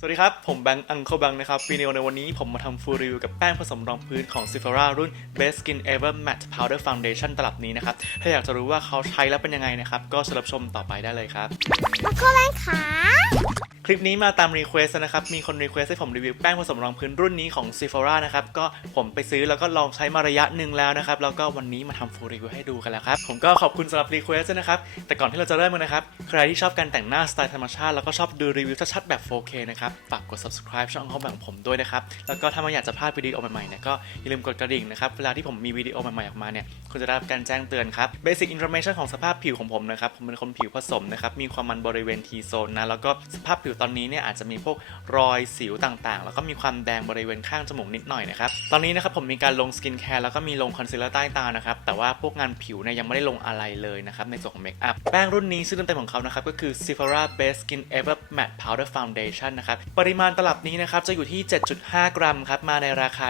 สวัสดีครับ ผมแบงค์อังเคบังนะครับวิดีโอในวันนี้ผมมาทำฟูลรีวิวกับแป้งผสมรองพื้นของ Sephora รุ่น Best Skin Ever Matte Powder Foundation ตลับนี้นะครับ ถ้าอยากจะรู้ว่าเขาใช้แล้วเป็นยังไงนะครับ ก็สำหรับชมต่อไปได้เลยครับแล้วก็แม่ขาค คลิปนี้มาตามรีเควสนะครับ มีคนรีเควสให้ผมรีวิวแป้งผสมรองพื้นรุ่นนี้ของ Sephora นะครับ ก็ผมไปซื้อแล้วก็ลองใช้มาระยะหนึ่งแล้วนะครับ แล้วก็วันนี้มาทำฟูลรีวิวให้ดูกันแล้วครับ ผมก็ขอบคุณสำหรับรีเควสนะครับ แต่ก่อนที่เราจะเริ่มกันนะครับ ใครที่ชอบการแต่งหน้าสไตล์ธรรมชาติ แล้วก็ชอบดูรีวิวชัดๆแบบ 4K นะครับ ฝากกด subscribe ช่องขาแบงผมด้วยนะครับ แล้วก็ถ้าไม่อยากจะพลาดวิดีโอใหม่ๆเนี่ยก็อย่าลืมกดกระดิ่งนะครับ เวลาที่ผมมีวิดีโอใหม่ๆออกมาเนี่ยคุณจะได้รับการแจ้งเตือนครับ Basic Information ของสภาพผิวของผมนะครับผมเป็นคนผิวผสมนะครับมีความมันบริเวณ T zone นะแล้วก็สภาพผิวตอนนี้เนี่ยอาจจะมีพวกรอยสิวต่างๆ แล้วก็มีความแดงบริเวณข้างจมูกนิดหน่อยนะครับ ตอนนี้นะครับผมมีการลงสกินแคร์แล้วก็มีลงคอนซีลเลอร์ใต้ตานะครับ แต่ว่าพวกงานผิวเนี่ยยังไม่ได้ลงอะไรเลยนะครับในส่วนของเมคอัพ แป้งรุ่นนี้ชื่อเต็มๆของเขานะครับก็คือ Sephora Best Skin Ever Matte Powder Foundation นะครับ ปริมาณตลับนี้นะครับจะอยู่ที่ 7.5 กรัมครับมาในราคา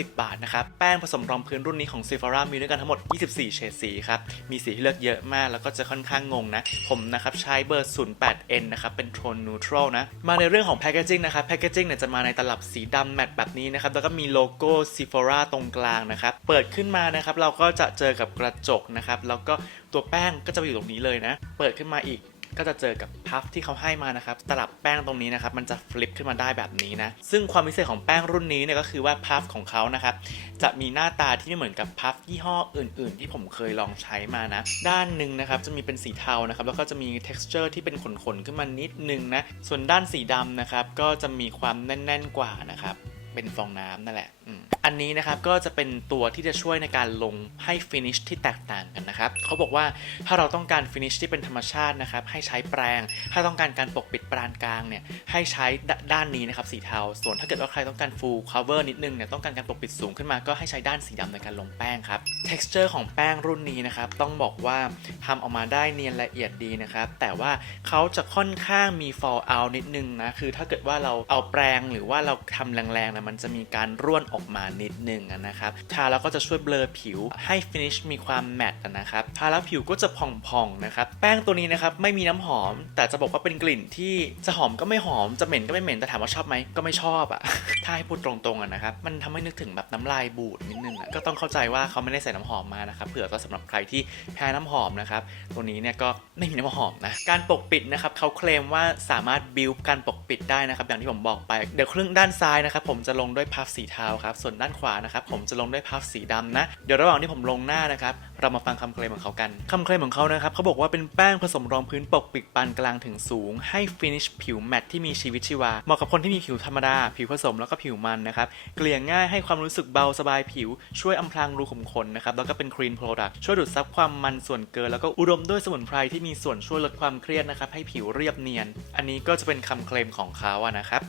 790 บาทนะครับ แป้งผสมรองพื้นรุ่นนี้ของ Sephora มีด้วยกันทั้งหมด 24 เฉดสีครับ มีสีให้เลือกเยอะมากแล้วก็จะค่อนข้างงงนะ ผมนะครับใช้เบอร์ 08N นะครับเป็นโทนนู neutral นะ มาในเรื่องของแพคเกจิ้งนะครับแพคเกจิ้งเนี่ยจะมาในตลับสีดำแมตต์แบบนี้นะครับ แล้วก็มีโลโก้ Sephora ตรงกลางนะครับ เปิดขึ้นมานะครับ เราก็จะเจอกับกระจกนะครับ แล้วก็ตัวแป้งก็จะไปอยู่ตรงนี้เลยนะ เปิดขึ้นมาอีก ก็จะเจอกับพัฟที่เขาให้มานะครับตลับแป้งตรงนี้นะครับมันจะฟลิปขึ้นมาได้แบบนี้นะซึ่งความพิเศษของแป้งรุ่นนี้เนี่ยก็คือว่าพัฟของเขานะครับจะมีหน้าตาที่ไม่เหมือนกับพัฟยี่ห้ออื่น ๆ ที่ผมเคยลองใช้มานะ ด้านหนึ่งนะครับจะมีเป็นสีเทานะครับแล้วก็จะมี texture ที่เป็นขนๆขึ้นมานิดนึงนะส่วนด้านสีดำนะครับก็จะมีความแน่นๆกว่านะครับเป็นฟองน้ำนั่นแหละอืม นนี้นะครับก็จะเป็นตัวที่จะช่วยในการลงให้ฟินิชที่แตกต่างกันนะครับเขาบอกว่าถ้าเราต้องการฟินิชที่เป็นธรรมชาตินะครับให้ใช้แปรงถ้าต้องการการปกปิดปรานกลางเนี่ยให้ใช้ด้านนี้นะครับสีเทา ส่วนถ้าเกิดว่าใครต้องการ full cover นิดนึงเนี่ยต้องการการปกปิดสูงขึ้นมาก็ให้ใช้ด้านสีดำในการลงแป้งครับ texture ของแป้งรุ่นนี้นะครับต้องบอกว่าทำออกมาได้เนียนละเอียดดีนะครับแต่ว่าเขาจะค่อนข้างมี fall out นิดนึงนะคือถ้าเกิดว่าเราเอาแปรงหรือว่าเราทำแรงๆนะมันจะมีการร่วนออกมานิดนึงนะครับ ทาแล้วก็จะช่วยเบลอผิวให้ finish มีความแมตต์นะครับ ทาแล้วผิวก็จะผ่องๆนะครับ แป้งตัวนี้นะครับไม่มีน้ำหอม แต่จะบอกว่าเป็นกลิ่นที่จะหอมก็ไม่หอม จะเหม็นก็ไม่เหม็น แต่ถามว่าชอบไหมก็ไม่ชอบอะถ้าให้พูดตรงๆนะครับ มันทำให้นึกถึงแบบน้ำลายบูดนิดนึงอะก็ต้องเข้าใจว่าเขาไม่ได้ใส่น้ำหอมมานะครับ เผื่อว่าสำหรับใครที่แพ้น้ำหอมนะครับ ตัวนี้เนี่ยก็ไม่มีน้ำหอมนะ การปกปิดนะครับเขาเคลมว่าสามารถบิวการปกปิดได้นะครับ อย่างที่ผมบอกไป เดี๋ยวครึ่งด้านซ้ายนะครับผมจะลงด้วยพัฟสีเทาครับ ส่วนด้านขวานะครับผมจะลงด้วยพัฟสีดำนะ เดี๋ยวระหว่างที่ผมลงหน้านะครับเรามาฟังคำเคลมของเขากันคำเคลมของเขานะครับเขาบอกว่าเป็นแป้งผสมรองพื้นปกปิดปานกลางถึงสูง ให้ฟินิชผิวแมตที่มีชีวิตชีวา เหมาะกับคนที่มีผิวธรรมดา ผิวผสมแล้วก็ผิวมันนะครับ เกลี่ยง่ายให้ความรู้สึกเบาสบายผิว ช่วยอำพรางรูขุมขนนะครับแล้วก็เป็นครีนโปรดักต์ช่วยดูดซับความมันส่วนเกิน แล้วก็อุดมด้วยสมุนไพรที่มีส่วนช่วยลดความเครียดนะครับให้ผิวเรียบเนียน อันนี้ก็จะเป็นคำเคลมของเขาอะนะครับ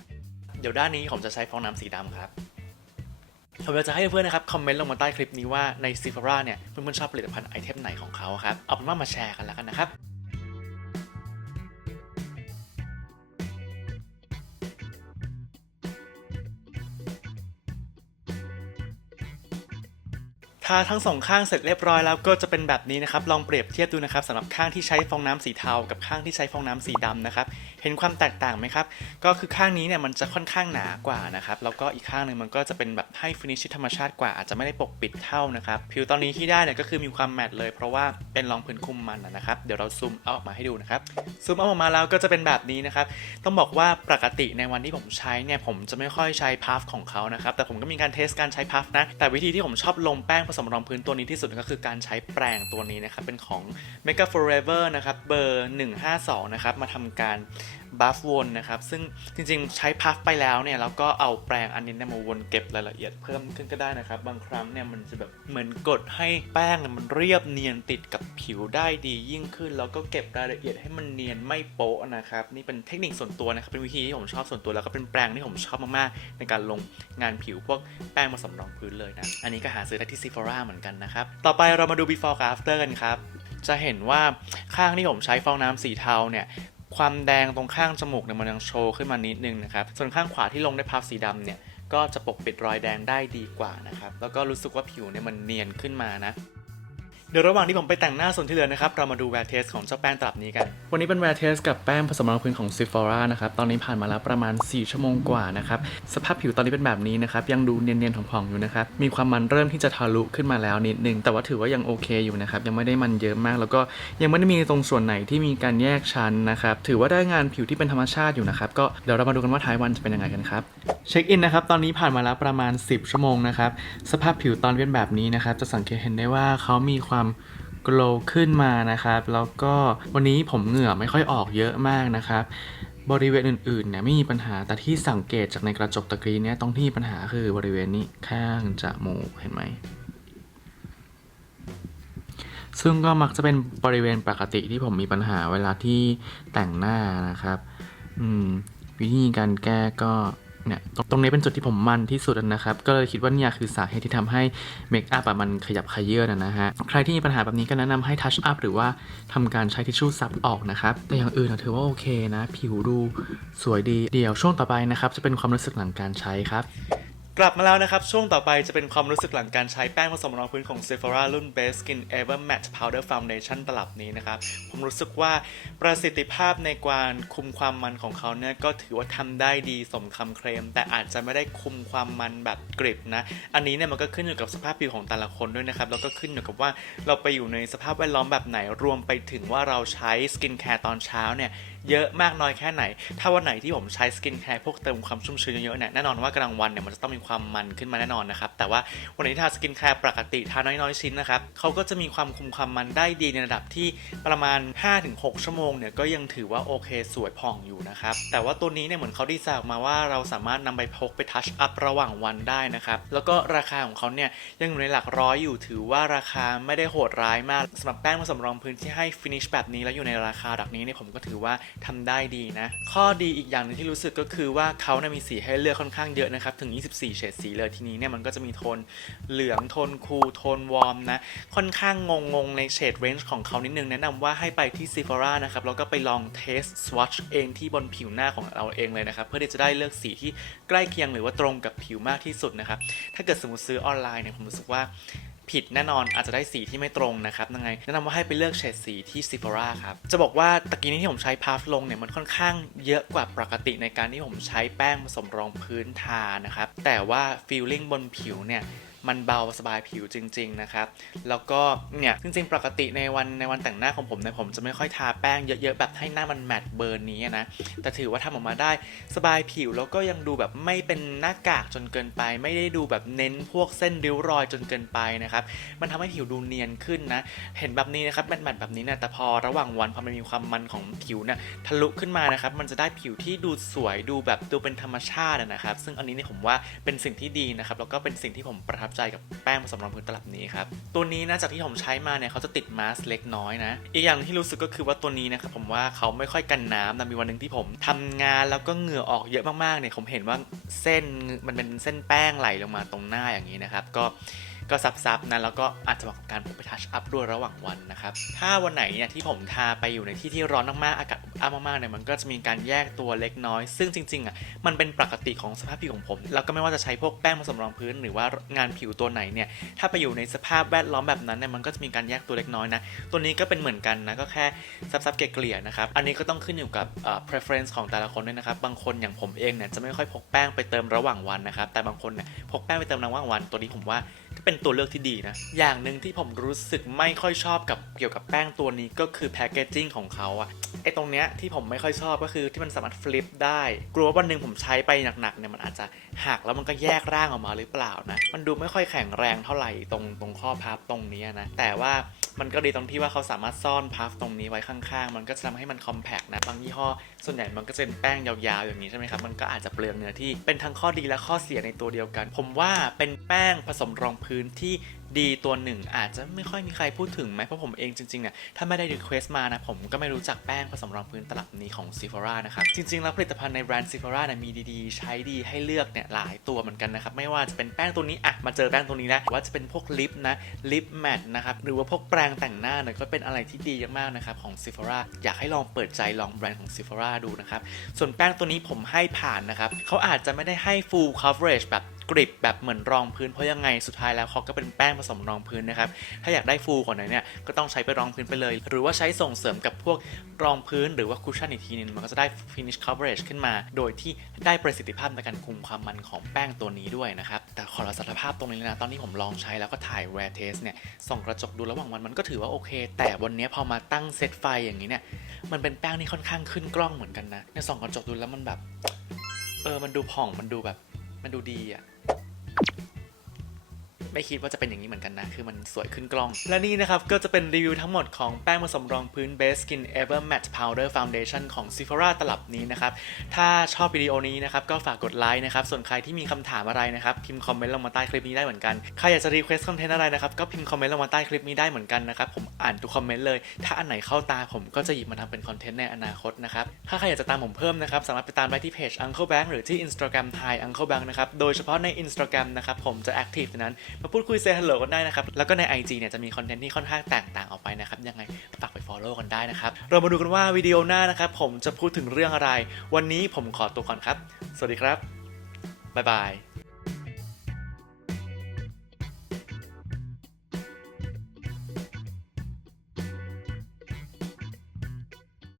เดี๋ยวด้านนี้ผมจะใช้ฟองน้ำสีดำครับ ผมอยากจะให้เพื่อนๆนะครับคอมเมนต์ลงมาใต้คลิปนี้ว่าใน Sephora เนี่ยเพื่อนๆชอบผลิตภัณฑ์ไอเทมไหนของเขาครับ เอาเป็นว่ามาแชร์กันแล้วกันนะครับทาทั้งสองข้างเสร็จเรียบร้อยแล้วก็จะเป็นแบบนี้นะครับ ลองเปรียบเทียบดูนะครับสำหรับข้างที่ใช้ฟองน้ำสีเทากับข้างที่ใช้ฟองน้ำสีดำนะครับ เห็นความแตกต่างไหมครับ ก็คือข้างนี้เนี่ยมันจะค่อนข้างหนากว่านะครับ แล้วก็อีกข้างหนึ่งมันก็จะเป็นแบบให้ฟินิชที่ธรรมชาติกว่า อาจจะไม่ได้ปกปิดเท่านะครับ ผิวตอนนี้ที่ได้เนี่ยก็คือมีความแมตต์เลย เพราะว่าเป็นรองพื้นคุมมันนะครับ เดี๋ยวเราซูมเอาออกมาให้ดูนะครับ ซูมเอาออกมาแล้วก็จะเป็นแบบนี้นะครับ ต้องบอกว่าปกติในวันที่ผมใช้เนี่ยผมจะไม่ค่อยใช้พัฟของเขานะครับ แต่ผมก็มีการเทสการใช้พัฟนะ แต่วิธีที่ผมชอบลงแป้งผสมรองพื้นตัวนี้ที่สุดก็คือการใช้แปรงตัวนี้นะครับ เป็นของ Mega Forever นะครับ เบอร์ 152 นะครับ มาทำการบัฟวนนะครับ ซึ่งจริงๆใช้พัฟไปแล้วเนี่ยแล้วก็เอาแปรงอันนี้เนี่ยมาวนเก็บรายละเอียดเพิ่มขึ้นก็ได้นะครับ บางครั้งเนี่ยมันจะแบบเหมือนกดให้แป้งมันเรียบเนียนติดกับผิวได้ดียิ่งขึ้น แล้วก็เก็บรายละเอียดให้มันเนียนไม่โป๊ะนะครับ นี่เป็นเทคนิคส่วนตัวนะครับ เป็นวิธีที่ผมชอบส่วนตัวแล้วก็เป็นแปรงที่ผมชอบมากๆ ในการลงงานผิวพวกแป้งผสมรองพื้นเลยนะ อันนี้ก็หาซื้อได้ที่ Sephora เหมือนกันนะครับ ต่อไปเรามาดู before กับ after กันครับจะเห็นว่าข้างที่ผมใช้ฟองน้ำสีเทาเนี่ย ความแดงตรงข้างจมูกเนี่ยมันยังโชว์ขึ้นมานิดนึงนะครับส่วนข้างขวาที่ลงด้วยพัฟสีดำเนี่ยก็จะปกปิดรอยแดงได้ดีกว่านะครับแล้วก็รู้สึกว่าผิวเนี่ยมันเนียนขึ้นมานะ เดี๋ยวระหว่างที่ผมไปแต่งหน้าส่วนที่เหลือนะครับ เรามาดูแวร์เทสของเจ้าแป้งตลับนี้กัน วันนี้เป็นแวร์เทสกับแป้งผสมรองพื้นของ Sephora นะครับ ตอนนี้ผ่านมาแล้วประมาณ 4 ชั่วโมงกว่านะครับ สภาพผิวตอนนี้เป็นแบบนี้นะครับ ยังดูเนียนๆผ่องๆอยู่นะครับ มีความมันเริ่มที่จะทะลุขึ้นมาแล้วนิดนึง แต่ว่าถือว่ายังโอเคอยู่นะครับ ยังไม่ได้มันเยอะมาก แล้วก็ยังไม่ได้มีตรงส่วนไหนที่มีการแยกชั้นนะครับ ถือว่าได้งานผิวที่เป็นธรรมชาติอยู่นะครับ ก็เดี๋ยวเรามาดูกันว่าท้ายวันจะเป็นยังไงกันครับ เช็คอินนะครับ ตอนนี้ผ่านมาแล้วประมาณ 10 ชั่วโมงนะครับ สภาพผิวตอนเป็นแบบนี้นะครับ จะสังเกตเห็นได้ว่าเขามีความโกลขึ้นมานะครับ แล้วก็วันนี้ผมเหงื่อไม่ค่อยออกเยอะมากนะครับ บริเวณอื่นๆเนี่ยไม่มีปัญหาแต่ที่สังเกตจากในกระจกตะกรีเนี่ยตรงที่ปัญหาคือบริเวณนี้ข้างจมูกเห็นไหมซึ่งก็มักจะเป็นบริเวณปกติที่ผมมีปัญหาเวลาที่แต่งหน้านะครับ อืม วิธีการแก้ก็ เนี่ยตรงนี้เป็นจุดที่ผมมันที่สุดนะครับ ก็เลยคิดว่าเนี่ยคือสาเหตุที่ทำให้เมคอัพมันขยับขยื่นนะฮะ ใครที่มีปัญหาแบบนี้ก็แนะนำให้ทัชอัพหรือว่าทำการใช้ทิชชู่ซับออกนะครับ แต่อย่างอื่นถือว่าโอเคนะ ผิวดูสวยดี เดี๋ยวช่วงต่อไปนะครับ จะเป็นความรู้สึกหลังการใช้ครับ กลับมาแล้วนะครับ ช่วงต่อไปจะเป็นความรู้สึกหลังการใช้แป้งผสมรองพื้นของ Sephora รุ่น Best Skin Ever Matte Powder Foundation ตลับนี้นะครับ ผมรู้สึกว่าประสิทธิภาพในการคุมความมันของเขาเนี่ยก็ถือว่าทำได้ดีสมคำเคลม แต่อาจจะไม่ได้คุมความมันแบบกริบนะ อันนี้เนี่ยมันก็ขึ้นอยู่กับสภาพผิวของแต่ละคนด้วยนะครับ แล้วก็ขึ้นอยู่กับว่าเราไปอยู่ในสภาพแวดล้อมแบบไหนรวมไปถึงว่าเราใช้สกินแคร์ตอนเช้าเนี่ย เยอะมากน้อยแค่ไหน ถ้าวันไหนที่ผมใช้สกินแคร์พวกเติมความชุ่มชื้นเยอะๆเนี่ยแน่นอนว่ากลางวันเนี่ยมันจะต้องมีความมันขึ้นมาแน่นอนนะครับ แต่ว่าวันไหนี้ทาสกินแคร์ปกติทาน้อยๆชิ้นนะครับเขาก็จะมีความคุมความมันได้ดีในระดับที่ประมาณ 5-6 ชั่วโมงเนี่ยก็ยังถือว่าโอเคสวยผ่องอยู่นะครับแต่ว่าตัวนี้เนี่ยเหมือนเขาดีไซน์ออกมาว่าเราสามารถนำไปพกไปทัชอัพระหว่างวันได้นะครับแล้วก็ราคาของเขาเนี่ยยังอยู่ในหลักร้อยอยู่ถือว่าราคาไม่ได้โหดร้ายมากสำหรับแป้งผสมรองพื้นที่ให้ฟินิชแบบนี้แล้วอยู่ในราคาดับนี้เนี่ยผมก็ถือว่าทำได้ดีนะ ข้อดีอีกอย่างหนึงที่รู้สึกก็คือว่าเขาเนี่ยมีสีให้เลือกค่อนข้างเยอะนะครับ ถึง 24 เฉดสีเลยทีนี้เนี่ยมันก็จะมีโทนเหลืองโทนคูลโทนวอร์มนะ ค่อนข้างงงงในเฉดเรนจ์ของเขานิดนึง แนะนำว่าให้ไปที่ Sephora นะครับ แล้วก็ไปลองเทส swatch เองที่บนผิวหน้าของเราเองเลยนะครับ เพื่อที่จะได้เลือกสีที่ใกล้เคียงหรือว่าตรงกับผิวมากที่สุดนะครับถ้าเกิดสมมติซื้อออนไลน์เนี่ยผมรู้สึกว่า ผิดแน่นอนอาจจะได้สีที่ไม่ตรงนะครับยังไงแนะนำว่าให้ไปเลือกเฉดสีที่ Sephora ครับ จะบอกว่าตะกี้นี้ที่ผมใช้พัฟลงเนี่ยมันค่อนข้างเยอะกว่าปกติในการที่ผมใช้แป้งผสมรองพื้นทานะครับ แต่ว่าฟีลลิ่งบนผิวเนี่ย มันเบาสบายผิวจริง ๆ นะครับ แล้วก็เนี่ยจริง ๆ ปกติในวันในวันแต่งหน้าของผมเนี่ยผมจะไม่ค่อยทาแป้งเยอะๆแบบให้หน้ามันแมตต์เบิร์นี้นะ แต่ถือว่าทำออกมาได้สบายผิวแล้วก็ยังดูแบบไม่เป็นหน้ากากจนเกินไป ไม่ได้ดูแบบเน้นพวกเส้นริ้วรอยจนเกินไปนะครับมันทำให้ผิวดูเนียนขึ้นนะ เห็นแบบนี้นะครับแมตต์แบบนี้เนี่ยแต่พอระหว่างวันพอมันมีความมันของผิวเนี่ยทะลุขึ้นมานะครับมันจะได้ผิวที่ดูสวยดูแบบดูเป็นธรรมชาตินะครับ ซึ่งอันนี้เนี่ยผมว่าเป็นสิ่งที่ดีนะครับแล้วก็เป็นสิ่งที่ผมประทับใจกับแป้งผสมรองพื้นตลับนี้ครับ ตัวนี้นะจากที่ผมใช้มาเนี่ยเขาจะติดมาสเล็กน้อยนะ อีกอย่างที่รู้สึกก็คือว่าตัวนี้นะครับผมว่าเขาไม่ค่อยกันน้ำนะมีวันหนึ่งที่ผมทำงานแล้วก็เหงื่อออกเยอะมากๆเนี่ยผมเห็นว่าเส้นมันเป็นเส้นแป้งไหลลงมาตรงหน้าอย่างนี้นะครับก็ ก็ซับๆนะแล้วก็อาจจะเหมาะกับการผมไปทัชอัพด้วยระหว่างวันนะครับ ถ้าวันไหนเนี่ยที่ผมทาไปอยู่ในที่ที่ร้อนมากๆอากาศอบอ้าวมากๆเนี่ยมันก็จะมีการแยกตัวเล็กน้อย ซึ่งจริงๆอะมันเป็นปกติของสภาพผิวของผม แล้วก็ไม่ว่าจะใช้พวกแป้งผสมรองพื้น หรือว่างานผิวตัวไหนเนี่ยถ้าไปอยู่ในสภาพแวดล้อมแบบนั้นเนี่ยมันก็จะมีการแยกตัวเล็กน้อยนะตัวนี้ก็เป็นเหมือนกันนะก็แค่ซับๆเกลี่ยๆนะครับอันนี้ก็ต้องขึ้นอยู่กับเอ่อ preference ของแต่ละคนด้วยนะครับบางคนอย่างผมเองเนี่ยจะไม่ค่อยพกแป้งไปเติมระหว่างวันนะครับแต่บางคนเนี่ยพกแป้งไปเติมระหว่างวัน ตัวนี้ผมว่า ก็เป็นตัวเลือกที่ดีนะ อย่างหนึ่งที่ผมรู้สึกไม่ค่อยชอบกับเกี่ยวกับแป้งตัวนี้ก็คือแพคเกจจิ้งของเขาอะไอตรงเนี้ยที่ผมไม่ค่อยชอบก็คือที่มันสามารถฟลิปได้ กลัวว่าวันหนึ่งผมใช้ไปหนักๆเนี่ยมันอาจจะหักแล้วมันก็แยกร่างออกมาหรือเปล่านะ มันดูไม่ค่อยแข็งแรงเท่าไหร่ตรงตรงข้อพับตรงนี้นะ แต่ว่า มันก็ดีตรงที่ว่าเขาสามารถซ่อนพัฟตรงนี้ไว้ข้างๆ มันก็จะทำให้มันคอมแพกนะ บางยี่ห้อ ส่วนใหญ่มันก็จะเป็นแป้งยาวๆ อย่างนี้ใช่ไหมครับ มันก็อาจจะเปลืองเนื้อที่ เป็นทั้งข้อดีและข้อเสียในตัวเดียวกัน ผมว่าเป็นแป้งผสมรองพื้นที่ ดีตัวหนึ่งอาจจะไม่ค่อยมีใครพูดถึงไหมเพราะผมเองจริงๆเนี่ยถ้าไม่ได้รีเควสต์มานะ ผมก็ไม่รู้จักแป้งผสมรองพื้นตลับนี้ของ Sephora นะครับ จริงๆ แล้วผลิตภัณฑ์ในแบรนด์ Sephora เนี่ยมีดีๆ ใช้ดีให้เลือกเนี่ยหลายตัวเหมือนกันนะครับ ไม่ว่าจะเป็นแป้งตัวนี้อะมาเจอแป้งตัวนี้นะหรือว่าจะเป็นพวกลิปนะลิปแมทนะครับหรือว่าพวกแปรงแต่งหน้าเนี่ยก็เป็นอะไรที่ดีมากๆนะครับของ Sephora อยากให้ลองเปิดใจลองแบรนด์ของ Sephora ดูนะครับส่วนแป้งตัวนี้ผมให้ผ่านนะครับเขาอาจจะไม่ได้ให้ full coverage แบบกริบแบบเหมือนรองพื้นเพราะยังไงสุดท้ายแล้วเขาก็เป็นแป้งผสมรองพื้นนะครับ ถ้าอยากได้ฟูกว่านั้นเนี่ยก็ต้องใช้ไปรองพื้นไปเลย หรือว่าใช้ส่งเสริมกับพวกรองพื้นหรือว่าคุชชั่นอีกทีนึงมันก็จะได้ finish coverage ขึ้นมา โดยที่ได้ประสิทธิภาพในการคุมความมันของแป้งตัวนี้ด้วยนะครับ แต่ขอรับสารภาพตรงนี้เลยนะ ตอนที่ผมลองใช้แล้วก็ถ่าย wear test เนี่ยส่องกระจกดูระหว่างวันมันก็ถือว่าโอเค แต่วันนี้พอมาตั้งเซตไฟอย่างนี้เนี่ยมันเป็นแป้งที่ค่อนข้างขึ้นกล้องเหมือนกันนะเนี่ยส่องกระจกดูแล้วมันแบบเออมันดูผ่องมันดูแบบมันดูดีอะ ไม่คิดว่าจะเป็นอย่างนี้เหมือนกันนะ คือมันสวยขึ้นกล้อง และนี่นะครับ ก็จะเป็นรีวิวทั้งหมดของแป้งผสมรองพื้น Base Skin Ever Matte Powder Foundation ของ Sephora ตลับนี้นะครับ ถ้าชอบวิดีโอนี้นะครับ ก็ฝากกดไลค์นะครับ ส่วนใครที่มีคำถามอะไรนะครับ พิมพ์คอมเมนต์ลงมาใต้คลิปนี้ได้เหมือนกัน ใครอยากจะรีเควสคอนเทนต์อะไรนะครับ ก็พิมพ์คอมเมนต์ลงมาใต้คลิปนี้ได้เหมือนกันนะครับ ผมอ่านทุกคอมเมนต์เลย ถ้าอันไหนเข้าตาผมก็จะหยิบมาทำเป็นคอนเทนต์ในอนาคตนะครับ ถ้าใครอยากจะตามผมเพิ่มนะครับ สามารถไปตามได้ที่เพจ Uncle Bank หรือที่ Instagram Thai Uncle Bank นะครับ โดยเฉพาะใน Instagram นะครับผมจะ active นั้นมาพูดคุยเซฮัลโหลกันได้นะครับ แล้วก็ใน IG เนี่ยจะมีคอนเทนต์ที่ค่อนข้างแตกต่างออกไปนะครับ ยังไงฝากไป follow กันได้นะครับ เรามาดูกันว่าวิดีโอหน้านะครับ ผมจะพูดถึงเรื่องอะไร วันนี้ผมขอตัวก่อนครับ สวัสดีครับบ๊ายบาย